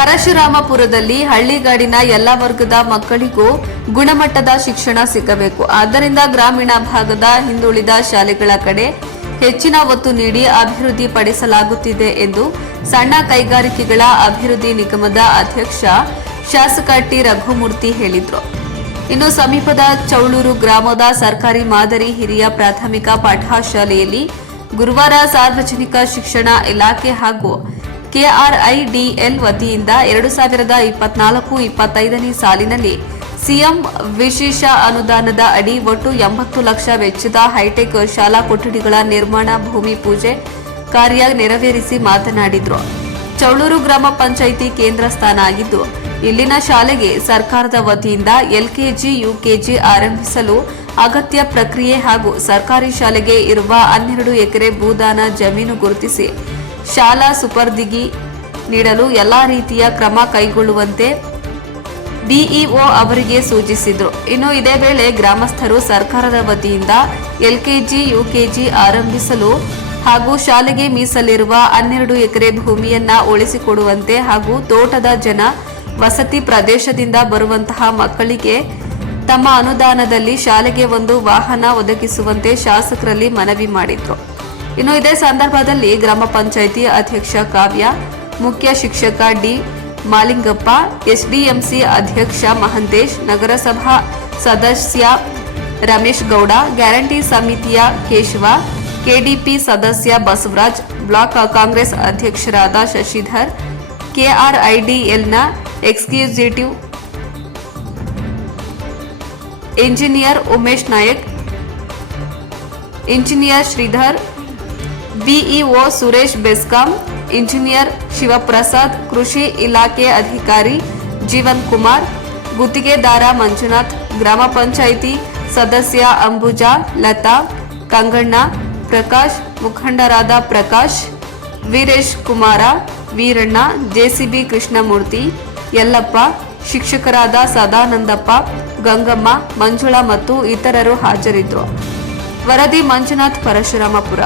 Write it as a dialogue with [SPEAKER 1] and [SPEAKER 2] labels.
[SPEAKER 1] ಪರಶುರಾಮಪುರದಲ್ಲಿ ಹಳ್ಳಿಗಾಡಿನ ಎಲ್ಲ ವರ್ಗದ ಮಕ್ಕಳಿಗೂ ಗುಣಮಟ್ಟದ ಶಿಕ್ಷಣ ಸಿಗಬೇಕು. ಆದ್ದರಿಂದ ಗ್ರಾಮೀಣ ಭಾಗದ ಹಿಂದುಳಿದ ಶಾಲೆಗಳ ಕಡೆ ಹೆಚ್ಚಿನ ಒತ್ತು ನೀಡಿ ಅಭಿವೃದ್ಧಿ ಪಡಿಸಲಾಗುತ್ತಿದೆ ಎಂದು ಸಣ್ಣ ಕೈಗಾರಿಕೆಗಳ ಅಭಿವೃದ್ಧಿ ನಿಗಮದ ಅಧ್ಯಕ್ಷ ಶಾಸಕ ಟಿ ರಘುಮೂರ್ತಿ ಹೇಳಿದರು. ಇನ್ನು ಸಮೀಪದ ಚೌಳೂರು ಗ್ರಾಮದ ಸರ್ಕಾರಿ ಮಾದರಿ ಹಿರಿಯ ಪ್ರಾಥಮಿಕ ಪಾಠಶಾಲೆಯಲ್ಲಿ ಗುರುವಾರ ಸಾರ್ವಜನಿಕ ಶಿಕ್ಷಣ ಇಲಾಖೆ ಹಾಗೂ ಕೆಆರ್ಐಡಿಎಲ್ ವತಿಯಿಂದ ಎರಡು ಸಾವಿರದ ಇಪ್ಪತ್ನಾಲ್ಕು ಇಪ್ಪತ್ತೈದನೇ ಸಾಲಿನಲ್ಲಿ ಸಿಎಂ ವಿಶೇಷ ಅನುದಾನದ ಅಡಿ ಒಟ್ಟು ಎಂಬತ್ತು ಲಕ್ಷ ವೆಚ್ಚದ ಹೈಟೆಕ್ ಶಾಲಾ ಕೊಠಡಿಗಳ ನಿರ್ಮಾಣ ಭೂಮಿ ಪೂಜೆ ಕಾರ್ಯ ನೆರವೇರಿಸಿ ಮಾತನಾಡಿದರು. ಚೌಳೂರು ಗ್ರಾಮ ಪಂಚಾಯಿತಿ ಕೇಂದ್ರ ಸ್ಥಾನ ಆಗಿದ್ದು, ಇಲ್ಲಿನ ಶಾಲೆಗೆ ಸರ್ಕಾರದ ವತಿಯಿಂದ ಎಲ್ಕೆಜಿ, ಯುಕೆಜಿ ಆರಂಭಿಸಲು ಅಗತ್ಯ ಪ್ರಕ್ರಿಯೆ ಹಾಗೂ ಸರ್ಕಾರಿ ಶಾಲೆಗೆ ಇರುವ ಹನ್ನೆರಡು ಎಕರೆ ಭೂದಾನ ಜಮೀನು ಗುರುತಿಸಿ ಶಾಲಾ ಸುಪರ್ದಿಗಿ ನೀಡಲು ಎಲ್ಲ ರೀತಿಯ ಕ್ರಮ ಕೈಗೊಳ್ಳುವಂತೆ ಬಿಇಒ ಅವರಿಗೆ ಸೂಚಿಸಿದರು. ಇನ್ನು ಇದೇ ವೇಳೆ ಗ್ರಾಮಸ್ಥರು ಸರ್ಕಾರದ ವತಿಯಿಂದ ಎಲ್ಕೆಜಿ, ಯುಕೆಜಿ ಆರಂಭಿಸಲು ಹಾಗೂ ಶಾಲೆಗೆ ಮೀಸಲಿರುವ ಹನ್ನೆರಡು ಎಕರೆ ಭೂಮಿಯನ್ನ ಉಳಿಸಿಕೊಡುವಂತೆ ಹಾಗೂ ತೋಟದ ಜನ ವಸತಿ ಪ್ರದೇಶದಿಂದ ಬರುವಂತಹ ಮಕ್ಕಳಿಗೆ ತಮ್ಮ ಅನುದಾನದಲ್ಲಿ ಶಾಲೆಗೆ ಒಂದು ವಾಹನ ಒದಗಿಸುವಂತೆ ಶಾಸಕರಲ್ಲಿ ಮನವಿ ಮಾಡಿದ್ರು. ಇನ್ನು ಇದೇ ಸಂದರ್ಭದಲ್ಲಿ ಗ್ರಾಮ ಪಂಚಾಯಿತಿ ಅಧ್ಯಕ್ಷ ಕಾವ್ಯ, ಮುಖ್ಯ ಶಿಕ್ಷಕ ಡಿ ಮಾಲಿಂಗಪ್ಪ, ಎಸ್ಡಿಎಂಸಿ ಅಧ್ಯಕ್ಷ ಮಹಂತೇಶ್, ನಗರಸಭಾ ಸದಸ್ಯ ರಮೇಶ್ ಗೌಡ, ಗ್ಯಾರಂಟಿ ಸಮಿತಿಯ ಕೇಶವ, ಕೆಡಿಪಿ ಸದಸ್ಯ ಬಸವರಾಜ್, ಬ್ಲಾಕ್ ಕಾಂಗ್ರೆಸ್ ಅಧ್ಯಕ್ಷರಾದ Shashidhar ಕೆಆರ್ಐಡಿಎಲ್ನ executive engineer Umesh Nayak engineer Shridhar BEO Suresh BESCOM, engineer Shivaprasad, ಕೃಷಿ ಇಲಾಖೆ ಅಧಿಕಾರಿ ಜೀವನ್ ಕುಮಾರ್, ಗುತ್ತಿಗೆದಾರ ಮಂಜುನಾಥ್, ಗ್ರಾಮ ಪಂಚಾಯಿತಿ ಸದಸ್ಯ ಅಂಬುಜಾ, ಲತಾ, ಕಂಗಣ್ಣ, ಪ್ರಕಾಶ್, ಮುಖಂಡರಾದ ಪ್ರಕಾಶ್, ವೀರೇಶ್ ಕುಮಾರ, ವೀರಣ್ಣ, ಜೆಸಿಬಿ ಕೃಷ್ಣಮೂರ್ತಿ, ಯಲ್ಲಪ್ಪ, ಶಿಕ್ಷಕರಾದ ಸದಾನಂದಪ್ಪ, ಗಂಗಮ್ಮ, ಮಂಜುಳಾ ಮತ್ತು ಇತರರು ಹಾಜರಿದ್ದರು. ವರದಿ ಮಂಜುನಾಥ್ ಪರಶುರಾಮಪುರ.